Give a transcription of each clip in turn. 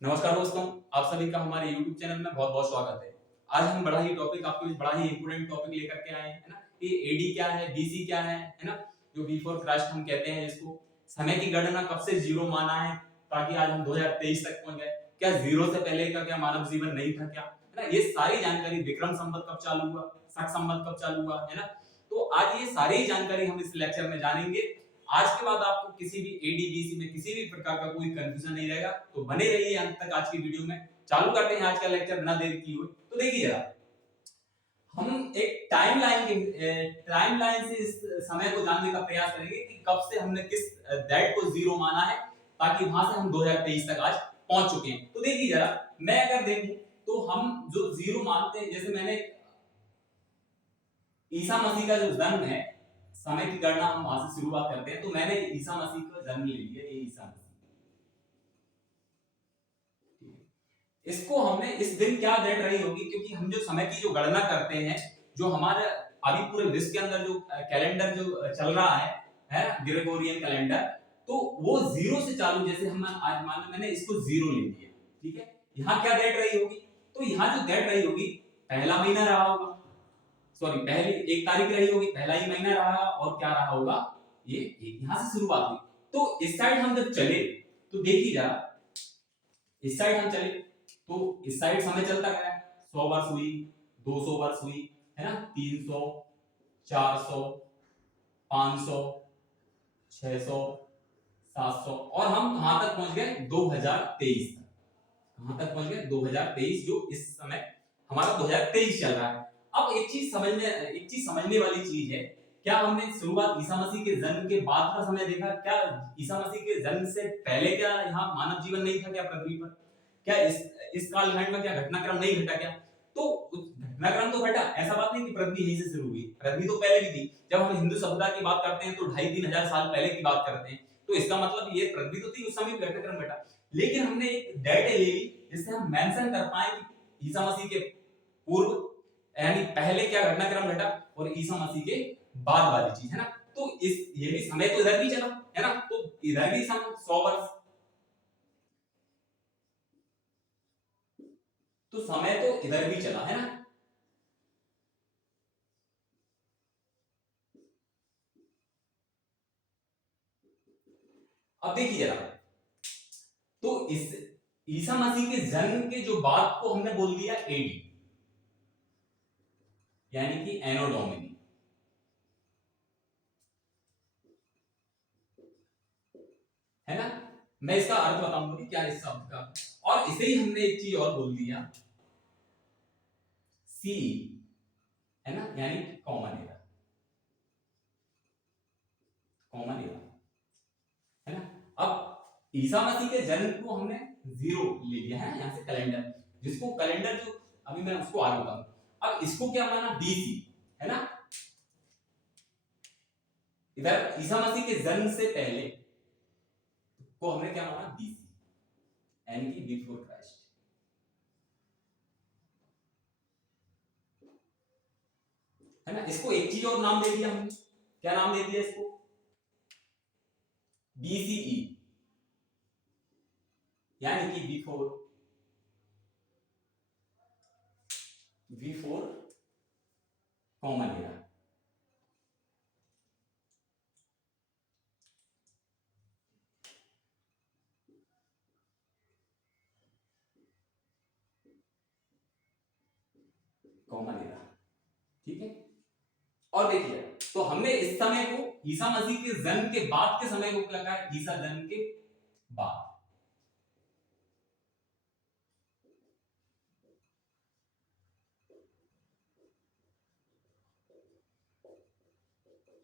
नमस्कार दोस्तों, आप सभी का हमारे YouTube चैनल में बहुत-बहुत स्वागत है। आज हम बड़ा ही टॉपिक आपके बीच बड़ा ही इम्पोर्टेंट टॉपिक लेकर के आए हैं, है ना? कि एडी क्या है, बीसी क्या है ना? जो बिफोर क्राइस्ट हम कहते हैं इसको। समय की गणना कब से 0 माना है ताकि आज हम 2023 तक पहुंच गए। क्या 0 से पहले का क्या मानव जीवन नहीं था क्या? है ना? ये सारी जानकारी विक्रम संवत कब चालू हुआ, शक संवत कब चालू हुआ, है ना? तो आज ये सारी जानकारी हम इस लेक्चर में जानेंगे। आज के बाद आपको किसी भी एडीबीसी में किसी भी प्रकार का कोई कंफ्यूजन नहीं रहेगा, तो बने रहिए अंत तक आज की वीडियो में। चालू करते हैं आज का लेक्चर बिना देर किए हुए। तो देखिए जरा, हम एक टाइमलाइन से इस समय को जानने का प्रयास करेंगे कि कब से हमने किस डेट को 0 माना है ताकि वहां से हम 2023 तक आज पहुंच चुके हैं। तो देखिए जरा, मैं अगर देखूं तो हम जो 0 मानते हैं, जैसे मैंने ईसा मसीह का जो जन्म है, समय की गणना हम वहां से शुरुआत करते हैं। तो मैंने ईसा मसीह का जन्म ले लिया, ये ईसा मसीह। इसको हमने इस दिन क्या डेट रही होगी, क्योंकि हम जो समय की जो गणना करते हैं, जो हमारे अभी पूरे विश्व के अंदर जो कैलेंडर जो चल रहा है ग्रेगोरियन कैलेंडर, तो वो 0 से चालू। जैसे हम आज मान लो मैंने इसको 0 ले लिया, ठीक है। यहाँ क्या डेट रही होगी, तो यहाँ जो डेट रही होगी पहला महीना रहा होगा, सॉरी पहली 1 तारीख रही होगी, पहला ही महीना रहा। और क्या रहा होगा, ये यहां से शुरुआत हुई। तो इस साइड हम जब चले तो देखिए जरा, इस साइड हम चले तो इस साइड समय चलता गया, 100 वर्ष हुई, 200 वर्ष हुई, है ना, 300, 400, 500, 600, 700, और हम कहां तक पहुंच गए, 2023 तक। कहां तक पहुंच गए, 2023, जो इस समय हमारा 2023 चल रहा है। अब एक चीज समझने वाली चीज है, क्या हमने शुरुआत ईसा मसीह के जन्म के बाद का समय देखा? क्या ईसा मसीह के जन्म से पहले क्या यहाँ मानव जीवन नहीं था क्या पृथ्वी पर? क्या इस कालखंड में क्या घटनाक्रम नहीं घटा क्या? तो घटनाक्रम तो घटा, ऐसा बात नहीं कि पृथ्वी यहीं से शुरू हुई, पृथ्वी तो पहले भी थी। जब हम हिंदू सभ्यता की बात करते हैं तो 2,500-3,000 साल पहले की बात करते हैं, तो इसका मतलब ये पृथ्वी तो थी, उस समय भी घटनाक्रम घटा। लेकिन हमने एक डेट ले ली जिससे हम मेंशन कर पाए कि ईसा मसीह के पूर्व, यानी पहले क्या घटनाक्रम घटा, और ईसा मसीह के बाद वाली चीज, है ना। तो इस ये भी समय तो इधर भी चला, है ना, तो इधर भी समय 100 वर्ष, तो समय तो इधर भी चला, है ना। अब देखिए जरा, तो इस ईसा मसीह के जन्म के जो बाद को हमने बोल दिया एडी, यानी कि एनो डोमिनी, है ना। मैं इसका अर्थ बताऊंगा कि क्या इस शब्द का, और इसे ही हमने एक चीज और बोल दिया, सी, है ना, यानी कॉमन एरा, कॉमन एरा, है ना। अब ईसा मसीह के जन्म को हमने 0 ले लिया है यहां से कैलेंडर, जिसको कैलेंडर जो अभी मैं उसको आगे बताऊंगा। अब इसको क्या माना, बीसी, है ना। इधर ईसा मसीह के जन्म से पहले को हमने क्या माना, बीसी, यानी कि बिफोर क्राइस्ट, है ना। इसको एक चीज और नाम दे दिया हमने, क्या नाम दे दिया इसको, बीसीई, यानी कि before, before common era. Common era, ठीक है। और देखिए, तो हमने इस समय को ईसा मसीह के जन्म के बाद के समय को क्या कहा, ईसा जन्म के बाद,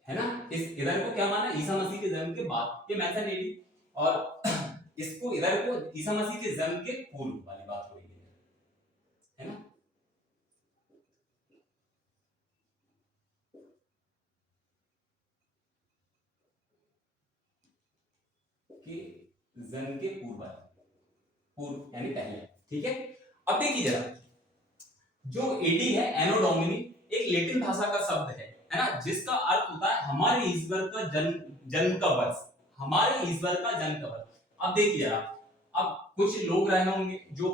है ना। इस इधर को क्या माना, ईसा मसीह के जन्म के बाद, ये मेथड एडी, और इसको इधर को ईसा मसीह के जन्म के पूर्व वाली बात हो रही है ना। कि जन्म के पूर्व वाली, पूर्व यानी पहले, ठीक है। अब देखिए जरा, जो एडी है, एनो डोमिनी, एक लैटिन भाषा का शब्द है ना, जिसका अर्थ होता है हमारे ईश्वर का जन्म, जन्म का वर्ष, हमारे ईश्वर का जन्म का वर्ष। अब देखिए जरा, अब कुछ लोग रहे होंगे जो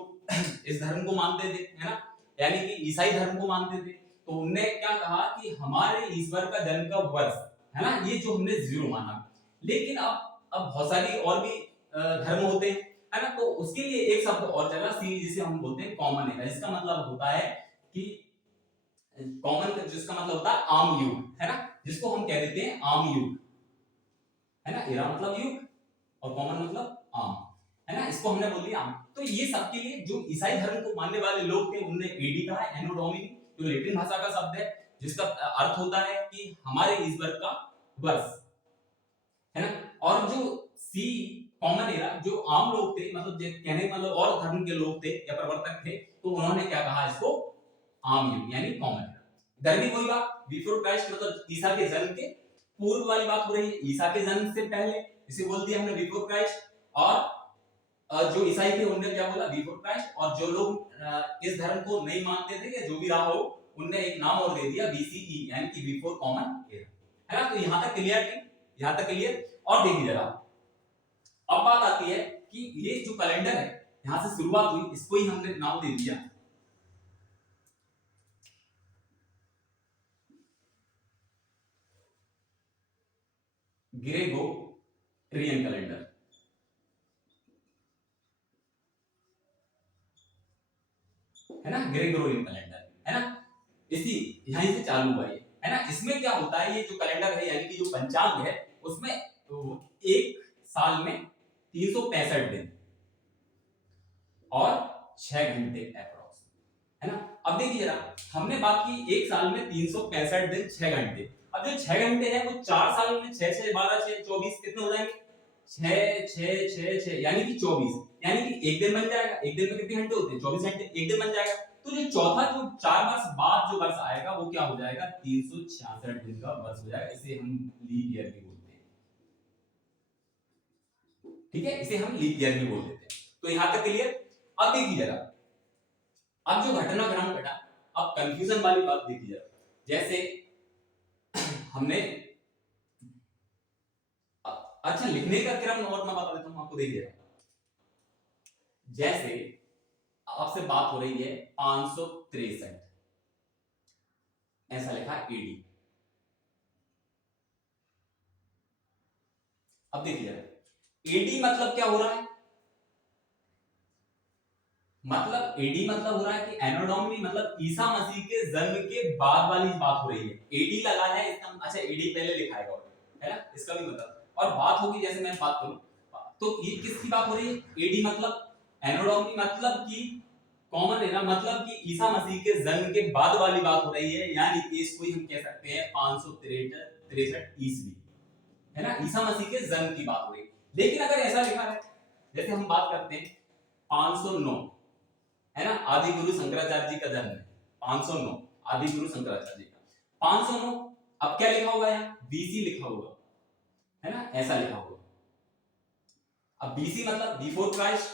इस धर्म को मानते थे, है ना, यानी कि ईसाई धर्म को मानते थे, तो उनने क्या कहा कि हमारे ईश्वर का जन्म का वर्ष, है ना, ये जो हमने 0 माना। लेकिन अब बहुत सारी और भी धर्म होते हैं, है ना, तो उसके लिए एक शब्द और चला, सी, जिसे हम बोलते हैं कॉमन एरा, जिसका मतलब होता है कि कॉमन, जिसका मतलब होता है आम युग, है ना, जिसको हम कह देते हैं आम युग, है ना, एरा मतलब युग और कॉमन मतलब आम, है ना, इसको हमने बोल दिया आम। तो ये सबके लिए जो ईसाई धर्म को मानने वाले लोग थे उनने एडी कहा है, एनो डोमिनी, जो लैटिन भाषा का शब्द है, जिसका अर्थ होता है कि हमारे ईश्वर का वर्ष, है ना। और जो सी, कॉमन एरा, जो आम लोग थे, मतलब कहने का मतलब और धर्म के लोग थे या प्रवर्तक थे, तो उन्होंने क्या कहा इसको, आम युग यानी कॉमन एरा। इधर भी कोई बात, बिफोर क्राइस्ट मतलब ईसा के जन्म के पूर्व वाली बात हो रही है, ईसा के जन्म से पहले, इसे बोल दिया हमने बिफोर क्राइस्ट। और जो ईसाई थे उन्होंने क्या बोला, बिफोर क्राइस्ट। और जो लोग इस धर्म को नहीं मानते थे या जो भी रहा हो, उनने एक नाम और दे दिया बीसीई, यानी कि बिफोर कॉमन एरा, है ना। तो यहां तक क्लियर थी, यहां तक क्लियर। और देखिए जरा, अब बात आती है कि ये जो कैलेंडर है, यहां से शुरुआत हुई, इसको ही हमने नाम दे दिया ग्रेगोरियन कैलेंडर, है ना, ग्रेगोरियन कैलेंडर, है ना। इसी यहीं से चालू हुआ ये, है ना। इसमें क्या होता है, ये जो कैलेंडर है यानी कि जो पंचांग है, उसमें एक साल में 365 दिन और 6 घंटे अप्रॉक्स, है ना। अब देखिए जरा, हमने बात की एक साल में 365 दिन 6 घंटे। अब जो 6 घंटे हैं वो 4 साल में 6 6 12 6 24 कितने हो जाएंगे, 6 6 6 6 यानी कि 24, यानी कि एक दिन बन जाएगा। एक दिन में कितने घंटे होते हैं, 24 घंटे, एक दिन बन जाएगा। तो जो चौथा, जो 4 वर्ष बाद जो वर्ष आएगा, वो क्या हो जाएगा, 366 दिन का वर्ष हो जाएगा। इसे हम लीप ईयर भी बोलते हैं, ठीक है, इसे हम लीप ईयर भी बोल देते हैं। तो यहां तक क्लियर। अब देखिए जरा, अब जो घटनाक्रम घटा, अब कंफ्यूजन वाली बात देखिए जरा। जैसे हमने, अच्छा लिखने का क्रम और मैं बता देता हूं आपको, देखिए जैसे आपसे बात हो रही है 563, ऐसा लिखा एडी। अब देखिए एडी मतलब क्या हो रहा है, मतलब एडी मतलब हो रहा है कि एनो डोमिनी, मतलब ईसा मसीह के जन्म के बाद वाली बात हो रही है। एडी लगा है इसका, अच्छा एडी पहले लिखा है ना, इसका भी मतलब। और बात होगी, जैसे मैं बात करूं, तो ये किसकी बात हो रही है, एडी मतलब एनो डोमिनी, मतलब कि कॉमन एरा, मतलब कि ईसा मसीह के जन्म के बाद वाली बात हो रही है, यानी कि इसको हम कह सकते हैं 563 ईस्वी, है ना, ईसा मसीह के जन्म की बात हो रही है। लेकिन अगर ऐसा लिखा है, जैसे हम बात करते हैं 509, है ना, आदि गुरु शंकराचार्य जी का जन्म है 509, आदि गुरु शंकराचार्य जी का 509। अब क्या लिखा हुआ है, बीसी लिखा हुआ है ना, ऐसा लिखा हुआ। अब बीसी मतलब बिफोर क्राइस्ट,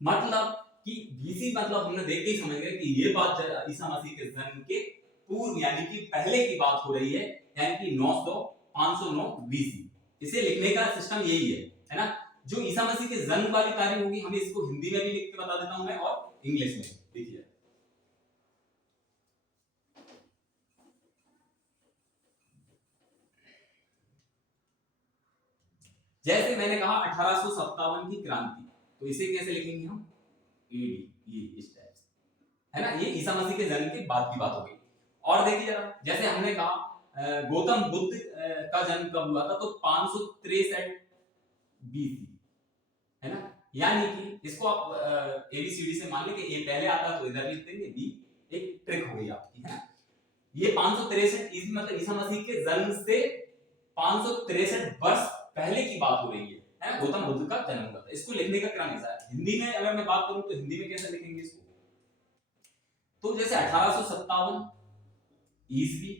मतलब कि बीसी मतलब हमने देख के ही समझ गए कि ये बात ईसा मसीह के जन्म के पूर्व यानी कि पहले की बात हो रही है, यानी कि 509 बीसी। इसे लिखने का सिस्टम यही है ना। जो ईसा मसीह के जन्म वाली तारीख होगी, हमें इसको हिंदी में भी लिख के बता देता हूं मैं, और इंग्लिश में। देखिए जैसे मैंने कहा 1857 की क्रांति, तो इसे कैसे लिखेंगे हम, एडी, ये इस टाइप से, है ना। ये ईसा मसीह के जन्म के बाद की बात हो गई। और देखिए जरा, जैसे हमने कहा गौतम बुद्ध का जन्म कब हुआ था, तो 563 बीसी, है ना। यानी कि इसको आप एबीसीडी से मान लें कि ए पहले आता तो इधर लिख देंगे, बी एक ट्रिक हो गई आपकी, है ना। ये 563 ईस्वी मतलब ईसा मसीह के जन्म से 563 वर्ष पहले की बात हो रही है ना, गौतम बुद्ध का जन्म हुआ था। इसको लिखने का क्रम ऐसा है। हिंदी में अगर मैं बात करूं तो हिंदी में कैसे लिखेंगे इसको, तो जैसे 1857 ईस्वी,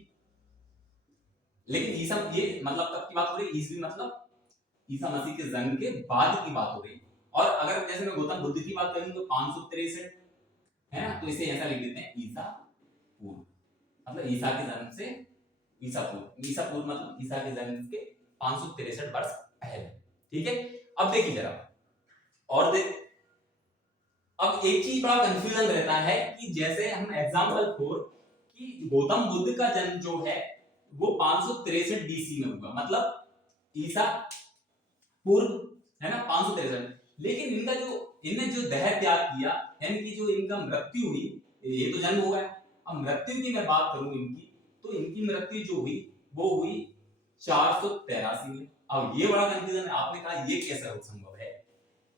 लेकिन ईसा, ये मतलब कब की बात हो रही है, ईस्वी मतलब ईसा मसीह के जन्म के बाद की बात हो रही है। और अगर जैसे मैं गौतम बुद्ध की बात करूं तो 563, है ना, तो इसे ऐसा लिख देते हैं ईसा पूर्व, मतलब ईसा के जन्म से ईसा पूर्व, ईसा पूर्व मतलब ईसा के जन्म के 563 वर्ष पहले, ठीक है। अब देखिए जरा, और अब एक चीज बड़ा कंफ्यूजन रहता है कि जैसे हम एग्जांपल फोर कि गौतम बुद्ध का जन्म जो है वो 563 बीसी में हुआ, मतलब ईसा पूर्व, है ना, 563। लेकिन इनने जो देह त्याग किया, यानी कि जो इनका मृत्यु हुई, ये तो जन्म हो गया, अब मृत्यु की मैं बात करूं इनकी, तो इनकी मृत्यु जो हुई वो हुई 483 में। अब ये बड़ा कंफ्यूजन है, आपने कहा ये कैसे हो संभव है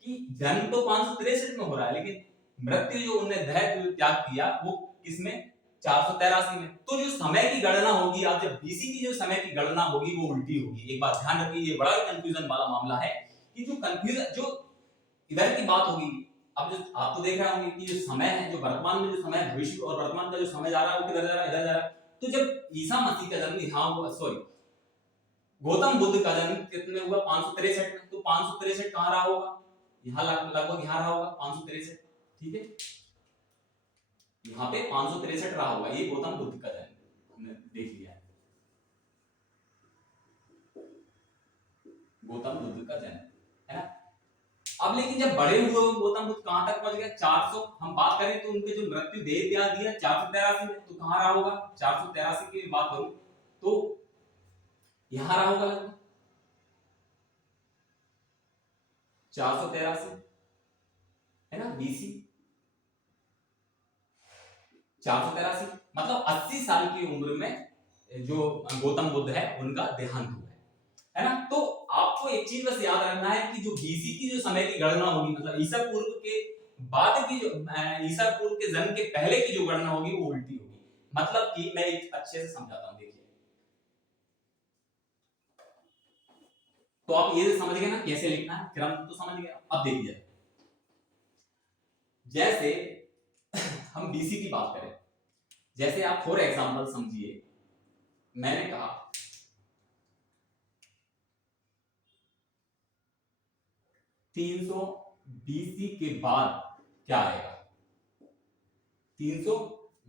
कि जन्म तो 563 में हो रहा है, लेकिन मृत्यु जो उन्होंने देह त्याग किया वो किसमें, 483 में। तो जो समय की गणना होगी, आप जब बीसी की जो समय की गणना होगी वो उल्टी होगी। एक बात ध्यान रखिए, ये बड़ा ही कंफ्यूजन वाला मामला है कि जो कंफ्यूजन जो इधर की बात होगी, अब जो आप तो देख रहे होंगे कि जो समय है, जो वर्तमान में जो समय, भविष्य और वर्तमान का जो समय जा रहा है वो किधर जा रहा है, इधर जा रहा है। तो जब ईसा मसीह का जन्म यहाँ हुआ, सॉरी गौतम बुद्ध का जन्म कितने हुआ, 563 में, तो 563 कहां रहा होगा, यहाँ लगभग यहाँ रहा होगा 563, ठीक है, यहाँ पे 563 रहा होगा, ये गौतम बुद्ध का जन्म हमने देख लिया है, गौतम बुद्ध का जन्म, है ना। अब लेकिन जब बड़े हुए गौतम बुद्ध कहां तक पहुंच गए, 400, हम बात करें तो उनके जो मृत्यु देह त्याग दिया 483 में, तो कहां रहा होगा, 483 की बात करूं तो यहां रहा होगा लगभग 483, है ना, बीसी 483, मतलब 80 साल की उम्र में जो गौतम बुद्ध है उनका देहांत हुआ है ना। तो आपको एक चीज बस याद रखना है कि जो बीसी की जो समय की गणना होगी, मतलब ईसा पूर्व के बाद की जो ईसा पूर्व के जन्म के पहले की जो गणना होगी वो उल्टी होगी। मतलब कि मैं एक अच्छे से समझाता हूं, देखिए, तो आप ये समझ गए ना कैसे लिखना है, क्रम तो समझ गए। अब देखिए, जैसे हम बीसी की बात करें, जैसे आप फॉर एग्जांपल समझिए, मैंने कहा 300 बीसी के बाद क्या आएगा, 300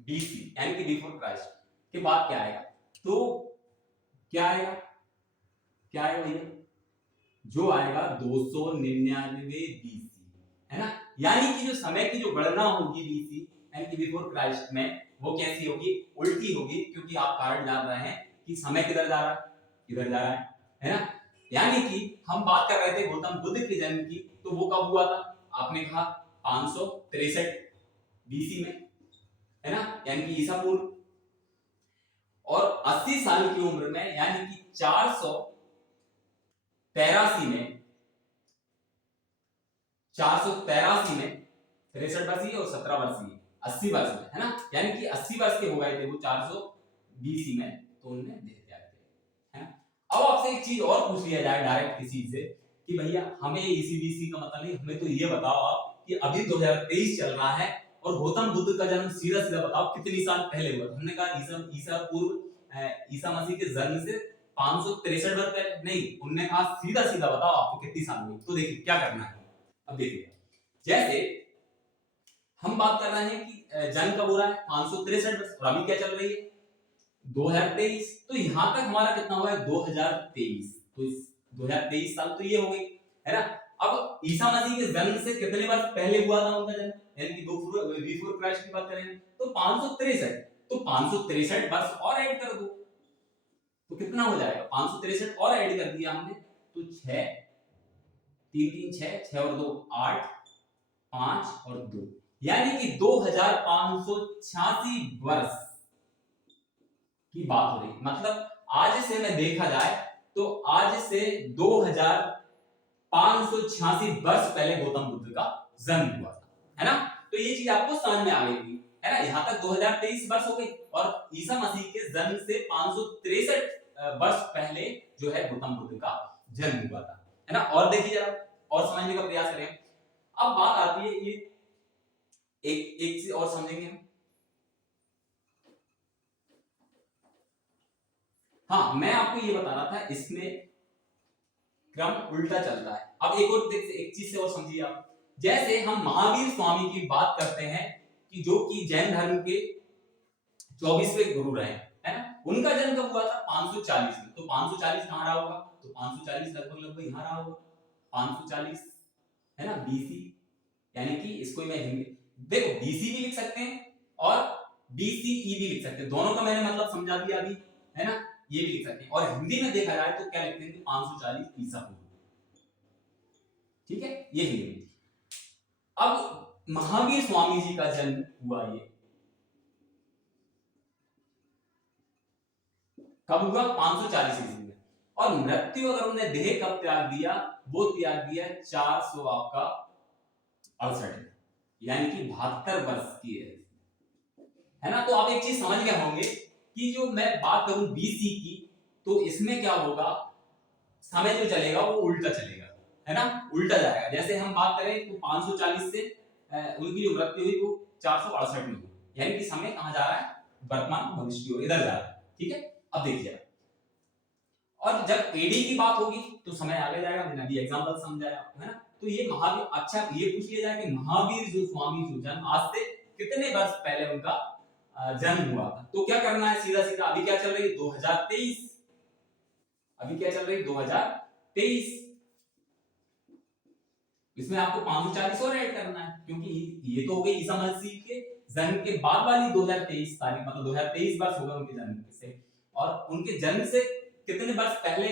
बीसी यानी कि बिफोर क्राइस्ट के बाद क्या आएगा, तो क्या आएगा, क्या आएगा भैया, जो आएगा 299 बीसी, है ना। यानी कि जो समय की जो गणना होगी बीसी यानी कि बिफोर क्राइस्ट में, वो कैसी होगी, उल्टी होगी, क्योंकि आप कारण जान रहे हैं कि समय किधर जा रहा है, इधर जा रहा है ना। यानी कि हम बात कर रहे थे गौतम बुद्ध के जन्म की, तो वो कब हुआ था, आपने कहा 563 बीसी में, है ना, यानी कि ईसा पूर्व। और 80 साल की उम्र में यानी कि 483 में, 483 में 63 वर्षीय और 17 वर्षीय 80 वर्ष में, है ना, यानी कि 80 वर्ष के हो गए थे वो 400 बीसी में, तो उन्होंने देह त्याग किया, है ना। अब आपसे एक चीज और पूछ लिया जाए डायरेक्ट किसी से कि भैया हमें ईसीबीसी का मतलब नहीं, हमें तो ये बताओ आप कि अभी 2023 चल रहा है और गौतम बुद्ध का जन्म सीधा सीधा बताओ कितनी साल पहले हुआ। हमने कहा ईसा पूर्व ईसा मसीह के जन्म से 563 वर्ष पहले नहीं, उन्होंने कहा सीधा सीधा बताओ आपको कितनी साल हुई। तो देखिए क्या करना है, अब देखिए, जैसे हम बात कर रहे हैं कि जन्म कब हो रहा है 563 वर्ष, और अभी क्या चल रही है 2023, तो यहां तक हमारा कितना हुआ है 2023, तो 2023 साल तो ये हो गई, है ना। अब ईसा मसीह के जन्म से कितने वर्ष पहले हुआ था उनका जन्म, यानी कि बिफोर क्राइस्ट की बात करें तो 563, तो 563 वर्ष और ऐड कर दो, तो कितना हो जाएगा, 563 और ऐड कर दिया हमने, तो 6 3 3 6 6 और 2 8 5 और 2, यानी कि 2586 वर्ष की बात हो रही। मतलब आज से मैं देखा जाए तो आज से 2586 वर्ष पहले गौतम बुद्ध का जन्म हुआ था, है ना। तो ये चीज आपको समझ में आ गई थी, है ना। यहां तक 2023 वर्ष हो गई, और ईसा मसीह के जन्म से 563 वर्ष पहले जो है गौतम बुद्ध का जन्म हुआ था, है ना। और देखिए जरा और समझने का प्रयास करें। अब बात आती है ये एक चीज और समझेंगे हम। हाँ, मैं आपको ये बता रहा था इसमें क्रम उल्टा चलता है। अब एक और एक चीज से और समझिए आप, जैसे हम महावीर स्वामी की बात करते हैं कि जो कि जैन धर्म के 24वें गुरु रहे, है ना। उनका जन्म कब हुआ था 540 में, तो 540 कहां रहा होगा, तो 540 लगभग लगभग यहां रहा होगा 540, है ना, बीसी, यानी कि इसको मैं हिंदी, देखो बीसी भी लिख सकते हैं और बीसीई भी लिख सकते हैं, दोनों का मैंने मतलब समझा दिया अभी, है ना, ये भी लिख सकते हैं। और हिंदी में देखा जाए तो क्या लिखते हैं, 540 ईसा पूर्व, ठीक है, ये हिंदी में। अब महावीर स्वामी जी का जन्म हुआ, ये कब हुआ, 540 ईस्वी में। और मृत्यु अगर उन्हें देह कब त्याग दिया, वो त्याग दिया 400 आपका 68, यानी कि 72 वर्ष की है ना। तो आप एक चीज समझ गए होंगे कि जो मैं बात करूं बीसी की, तो इसमें क्या होगा, समय जो चलेगा वो उल्टा चलेगा, है ना, उल्टा जाएगा। जैसे हम बात करें तो 540 से उनकी जो मृत्यु हुई वो 468 में हुई, यानी कि समय कहां जा रहा है, वर्तमान भविष्य की ओर, इधर जा रहा है, ठीक है। अब देखिए, और जब एडी की बात होगी तो समय आगे जाएगा, मैंने अभी एग्जांपल समझाया, है ना। तो ये महावीर, अच्छा ये पूछ लिया जाए कि महावीर जो स्वामी जो जन्म आज से कितने वर्ष पहले उनका जन्म हुआ था, तो क्या करना है, सीधा सीधा अभी क्या चल रही है 2023, अभी क्या चल रही है 2023, इसमें आपको 540 और ऐड करना है, क्योंकि ये तो हो गई ईसा मसीह के जन्म के बाद वाली 2023 तारीख, मतलब 2023 वर्ष होगा उनके जन्म से, और उनके जन्म से कितने वर्ष पहले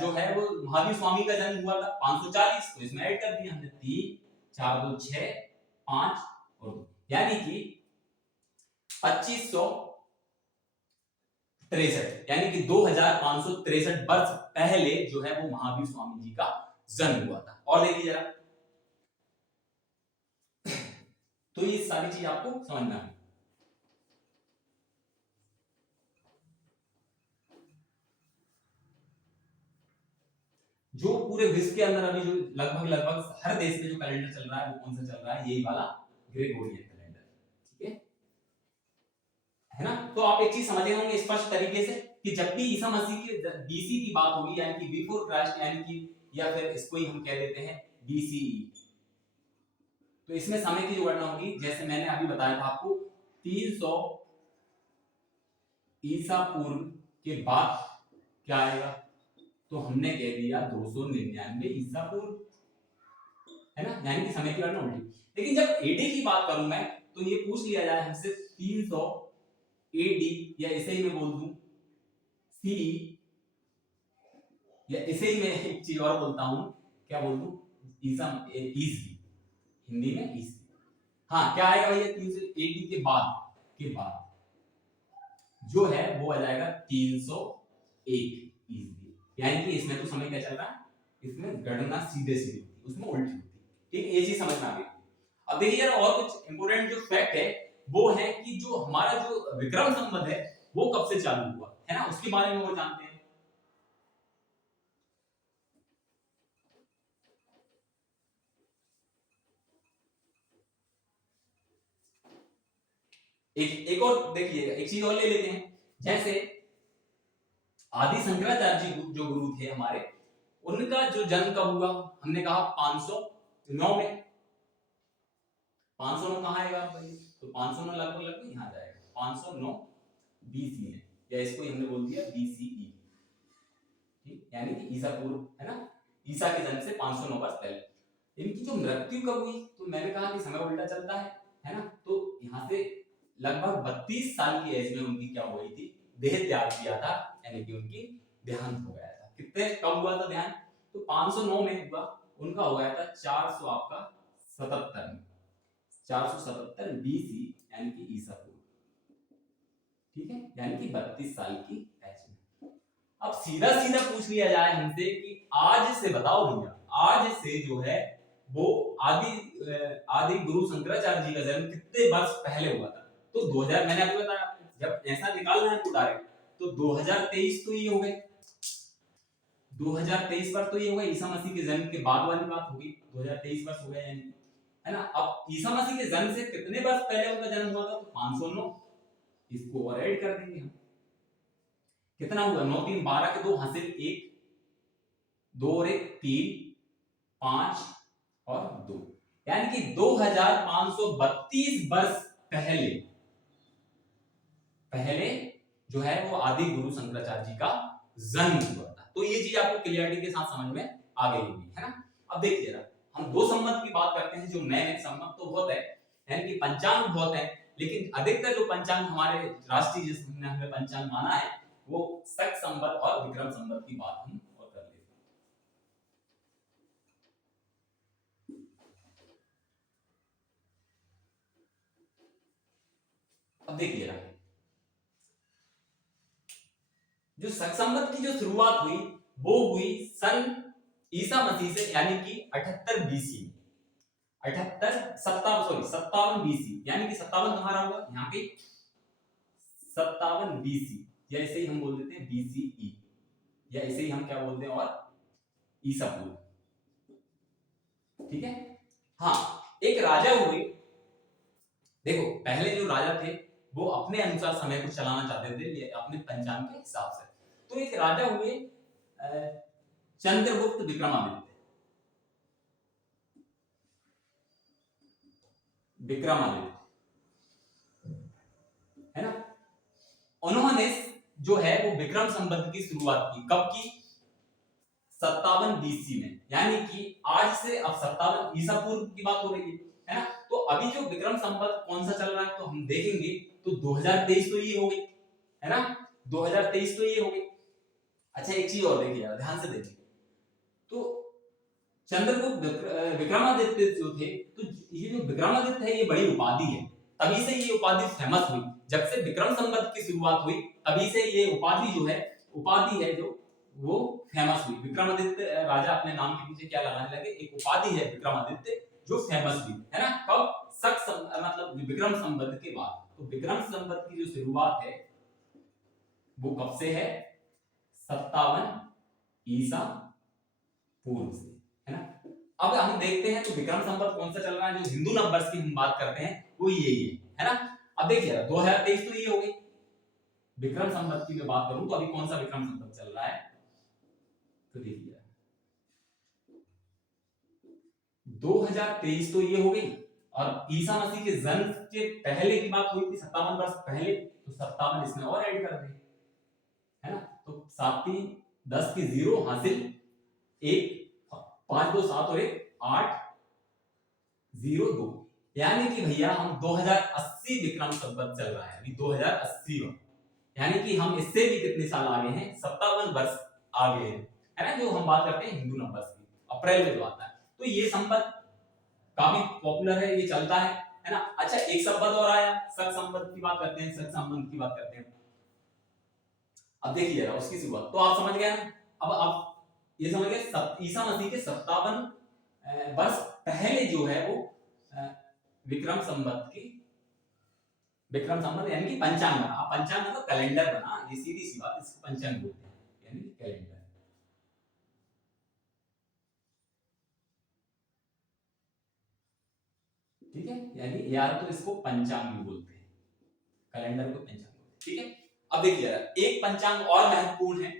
जो है वो महावीर स्वामी का जन्म हुआ था 540, तो इसमें ऐड कर दिया हमने 3 4 2 6 5 और 2, यानी कि 2563, यानी कि 2563 वर्ष पहले जो है वो महावीर स्वामी जी का जन्म हुआ था। और देखिए जरा, तो ये सारी चीज आपको समझना है। जो पूरे विश्व के अंदर अभी जो लगभग लगभग हर देश में जो कैलेंडर चल रहा है वो कौन सा चल रहा है, यही वाला ग्रेगोरियन कैलेंडर, ठीक है ना। तो आप एक चीज समझ गए होंगे स्पष्ट तरीके से कि जब भी ईसा मसीह के बीसी की बात होगी, यानी कि बिफोर क्राइस्ट, यानी कि या फिर इसको ही हम कह देते हैं बीसीई, तो इसमें समय की जो गणना होगी, जैसे मैंने अभी बताया था आपको 300 ईसा पूर्व के बाद क्या आएगा, तो हमने कह दिया 299 ईसा पूर्व, है ना, यानी कि समय की गणना उल्टी। लेकिन जब एडी की बात करूं मैं, तो ये पूछ लिया जाए हमसे 300 एडी, या इसे ही मैं बोल दूं सी, या इसे ही मैं एक चीज और बोलता हूं, क्या बोल दूं, ईसा ईसवी, हिंदी में ईसवी, हाँ क्या आएगा भैया 380 के बाद जो है वो आ जाएगा 301 ईसवी, यानी कि इसमें तो समय क्या चल रहा है, इसमें गणना सीधे सीधे होती है, उसमें उल्टी होती है, ठीक है, ये चीज समझ में आ गई। अब देखिए यार, और कुछ इंपोर्टेंट जो फैक्ट है वो है कि जो हमारा जो विक्रम संवत है वो कब से चालू हुआ, है ना, उसके बारे में वो जानते हैं। एक और देखिएगा, एक चीज और ले लेते हैं, जैसे आदि शंकराचार्य जी जो गुरु थे हमारे, उनका जो जन्म कब हुआ, हमने कहा 509 में, 509 कहाँ आएगा भाई, तो 509 लगभग लगभग यहाँ जाएगा 509 बीसी में, या इसको हमने बोल दिया बीसीई, ठीक, यानी कि ईसा पूर्व, है ना, ईसा के जन्म से 509 वर्ष पहले। इनकी जो मृत्यु कब हुई, तो मैंने कहा कि समय उल्टा चलता है ना, तो यहाँ से लगभग 32 साल की एज में उनकी क्या हो गई थी, देह त्याग किया था, यानी कि उनकी देहांत हो गया था। कितने कब हुआ था देहांत, तो 509 में हुआ, उनका हो गया था 400 आपका 77 में, 477 बीसी, यानी कि ईसा पूर्व, ठीक है, यानी कि 32 साल की एज में। अब सीधा सीधा पूछ लिया जाए हमसे कि आज से बताओ भैया, आज से जो है वो आदि गुरु शंकराचार्य जी का जन्म कितने वर्ष पहले हुआ था, तो 2000, मैंने आपको बताया जब ऐसा निकालना है तो डायरेक्ट, तो 2023 तो ये हो गए, 2023 वर्ष तो ये हो गए, ईसा मसीह के जन्म के बाद वाली बात होगी, 2023 वर्ष हो गया, यानी, है ना। अब ईसा मसीह के जन्म से कितने वर्ष पहले उनका जन्म हुआ था, तो 509, इसको और ऐड कर देंगे हम, कितना हुआ, 9 3 12 के 2 हासिल 1, 2 और 1 3, 5 और 2, यानी कि 2532 वर्ष पहले पहले जो है वो आदि गुरु शंकराचार्य जी का जन्म हुआ था। तो ये चीज आपको क्लियरिटी के साथ समझ में आ गई होगी, है ना। अब देखिए जरा, हम दो संवत की बात करते हैं, जो नए संवत तो बहुत है, यानी कि पंचांग बहुत है, लेकिन अधिकतर जो पंचांग हमारे राष्ट्रीय जिसने हमें पंचांग माना है वो शक संवत और विक्रम संवत की बात हम और कर लेते हैं। अब देखिए जो शक संवत की जो शुरुआत हुई वो हुई सन ईसा मसीह से, यानी कि 78 बीसी, 57 बीसी, यानी कि 57 कहां रहा होगा यहाँ पे 57 बीसी, या इसे ही हम बोल देते हैं बीसीई, या इसे ही हम क्या बोलते हैं और ईसा पूर्व, ठीक है। हाँ, एक राजा हुए, देखो पहले जो राजा थे वो अपने अनुसार समय को चलाना चाहते थे अपने पंचांग के हिसाब से, तो एक राजा हुए चंद्रगुप्त विक्रमादित्य, है ना। उन्होंने जो है वो विक्रम संवत की शुरुआत की, कब की 57 बीसी में, यानी कि आज से अब 57 ईसा पूर्व की बात हो रही है ना। तो अभी जो विक्रम संवत कौन सा चल रहा है तो हम देखेंगे तो 2023 तो ये हो गई, है ना, 2023 तो ये हो गई। अच्छा एक चीज और देखिए ध्यान से देखिए, तो चंद्रगुप्त विक्रमादित्य जो थे, तो ये जो विक्रमादित्य है ये बड़ी उपाधि है, तभी से ये उपाधि फेमस हुई, जब से विक्रम संवत की शुरुआत हुई तभी से ये उपाधि जो है, उपाधि है जो वो फेमस हुई। विक्रमादित्य राजा अपने नाम के पीछे क्या लगाने लगे, एक उपाधि है विक्रमादित्य जो फेमस हुई, है ना। कब मतलब विक्रम संवत के बाद, तो विक्रम संवत की जो शुरुआत है वो कब से है 57 ईसा पूर्व से, है ना। अब हम देखते हैं तो विक्रम संवत कौन सा चल रहा है, जो हिंदू नंबर्स की हम बात करते हैं वो यही है ना। अब देखिए 2023 तो ये हो गई, विक्रम संवत की मैं बात करूं तो अभी कौन सा विक्रम संवत चल रहा है, तो देखिए 2023 तो ये हो गई, और ईसा मसीह के जन्म के पहले की बात हुई थी 57 वर्ष पहले, तो 57 इसमें और ऐड कर दें, है ना। तो 7 3 10 की 0 हासिल, 1 5 2 7 और 1 8 0 2, यानी कि भैया हम 2080 विक्रम संवत चल रहा है अभी 2080 में, यानी कि हम इससे भी कितने साल आगे हैं, 57 वर्ष आगे हैं, है ना। जो हम बात करते हैं हिंदू नंबर्स की, अप्रैल में जो आता है, तो ये संवत काफी पॉपुलर है, ये चलता है ना। अच्छा एक संवत और आया, शक संवत की बात करते हैं, शक संवत की बात करते हैं। अब देखिए जरा उसकी शुरुआत तो आप समझ गए ना। अब आप ये समझ गए ईसा मसीह के 57 वर्ष पहले जो है वो विक्रम संवत की, विक्रम संवत यानी कि पंचांग बना, पंचांग मतलब कैलेंडर बना, ये सीधी सी बात, इसको पंचांग बोलते हैं, यानी कैलेंडर, ठीक है। यानी यार तो इसको पंचांग भी बोलते हैं, कैलेंडर को पंचांग बोलते हैं, ठीक है। अब देखिए एक पंचांग और महत्वपूर्ण है,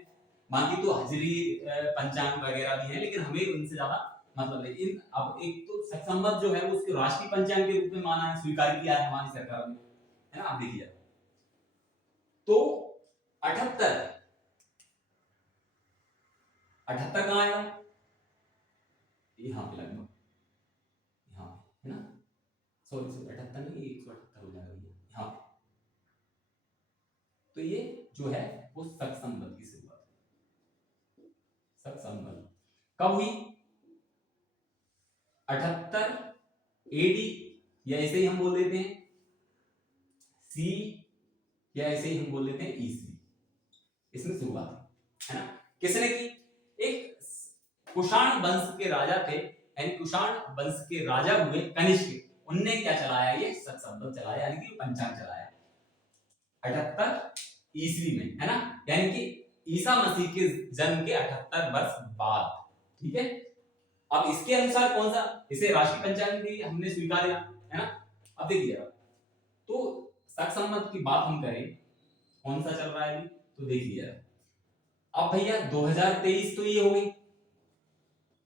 बाकी तो हजरी पंचांग वगैरह भी है, लेकिन हमें उनसे ज्यादा मतलब है इन। अब एक तो संवत जो है वो उसके राष्ट्रीय पंचांग के रूप में माना है, स्वीकार किया है हमारी सरकार ने, है ना। आप देखिए तो 78 कहां आएगा, यहाँ पे लगभग, यहाँ पे है ना, सॉरी 78 नहीं 178 हो जाएगा ये यहाँ पे, तो ये जो है वो शक संवत की शुरुआत, शक संवत कब हुई 78 एडी, या ऐसे ही हम बोल देते हैं सी, या ऐसे ही हम बोल देते हैं ईसी, इसमें शुरुआत है ना। किसने की, एक कुषाण वंश के राजा थे, यानी कुषाण वंश के राजा हुए कनिष्क, उनने क्या चलाया, ये शक संवत चलाया, यानी कि पंचांग चलाया 78 ईस्वी में, है ना, यानी कि ईसा मसीह के जन्म के 78 वर्ष बाद, ठीक है। अब इसके अनुसार कौन सा, इसे राष्ट्रीय पंचांग भी हमने स्वीकार किया, है ना। अब देखिए तो शक संवत की बात हम करें कौन सा चल रहा है अभी, तो देखिए अब भैया 2023 तो ये हो गई,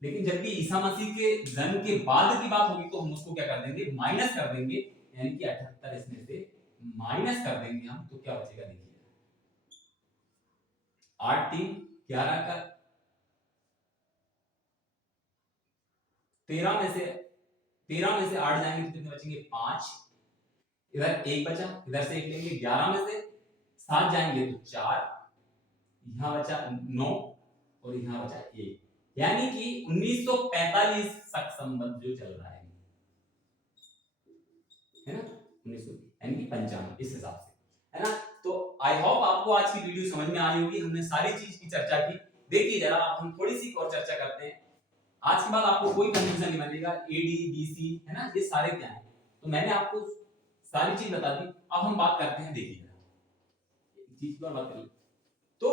लेकिन जब भी ईसा मसीह के जन्म के बाद की बात होगी तो हम उसको क्या कर देंगे, माइनस कर देंगे, यानी कि 78 इसमें से माइनस कर देंगे हम, तो क्या बचेगा देखिए 8 3 11 का 13 में से 8 जाएंगे तो कितने बचेंगे 5, इधर 1 बचा, इधर से 1 लेंगे, 11 में से 7 जाएंगे तो 4, यहाँ बचा 9 और यहाँ बचा 1, यानी कि 1945 शक संबंध जो चल रहा है ना, 1900 यानी कि 55 इस हिसाब से, है ना। तो आई होप आपको आज की वीडियो समझ में आई होगी, हमने सारी चीज की चर्चा की। देखिए जरा अब हम थोड़ी सी और चर्चा करते हैं। आज के बाद आपको कोई कंफ्यूजन नहीं बनेगा, एडी बीसी है ना, ये सारे क्या है, तो मैंने आपको सारी चीज बता दी। अब हम बात करते हैं, देखिए चीज पर बात करें तो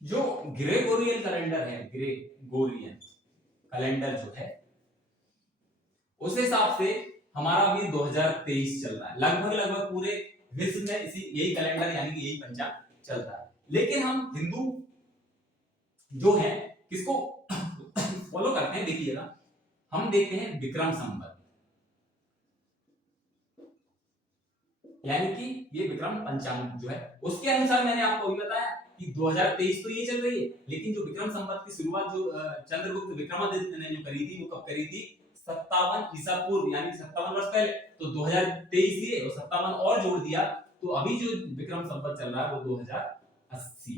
जो ग्रेगोरियन कैलेंडर है, ग्रेगोरियन कैलेंडर जो है उस हिसाब से हमारा अभी 2023 चल रहा है, लगभग पूरे विश्व में इसी यही कैलेंडर यानी कि यही पंचांग चलता है। लेकिन हम हिंदू जो है किसको फॉलो करते हैं, देखिएगा हम देखते हैं विक्रम संवत, यानी कि ये विक्रम पंचांग जो है उसके अनुसार मैंने आपको अभी बताया कि 2023 तो ये चल रही है, लेकिन जो विक्रम संवत की शुरुआत जो चंद्रगुप्त विक्रमादित्य ने जो करी थी वो कब करी थी, 57 ईसा पूर्व यानी 57 वर्ष पहले। तो 2023 ये और 57 और जोड़ दिया तो अभी जो विक्रम संवत चल रहा है वो 2080।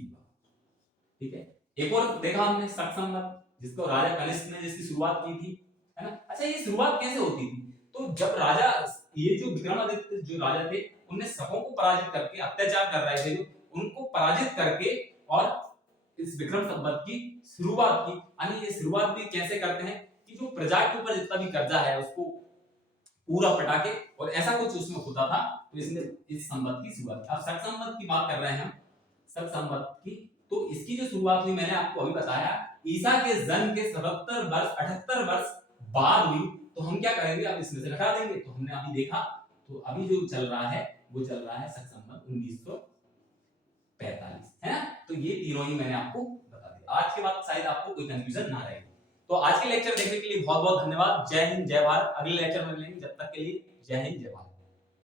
ठीक है, एक और देखा हमने शक संवत जिसको राजा कनिष्क ने जिसकी शुरुआत की थी, है ना। अच्छा ये शुरुआत कैसे होती थी, तो जब राजा ये जो विक्रमादित्य जो राजा थे उनने शकों को पराजित करके अत्याचार कर रहे थे, उनको पराजित करके और इस विक्रम संवत की शुरुआत की। यानी ये शुरुआत भी कैसे करते हैं कि जो प्रजा के ऊपर जितना भी कर्जा है उसको पूरा पटा के, और ऐसा कुछ उसमें होता था, तो इसने इस संवत की शुरुआत। अब शक संवत की बात कर रहे हैं हम, शक संवत की, तो इसकी जो शुरुआत हुई मैंने आपको अभी बताया ईसा के जन्म के 78 वर्ष बाद हुई। तो हम क्या करेंगे, अब इसमें से घटा देंगे, तो हमने अभी देखा तो अभी जो चल रहा है वो चल रहा है शक संवत 1945, है ना। तो ये तीनों ही मैंने आपको बता दिया। आज के बाद शायद आपको कोई कंफ्यूजन ना रहे। तो आज के लेक्चर देखने के लिए बहुत बहुत धन्यवाद। जय हिंद जय भारत। अगले लेक्चर में मिलेंगे, जब तक के लिए जय हिंद जय भारत।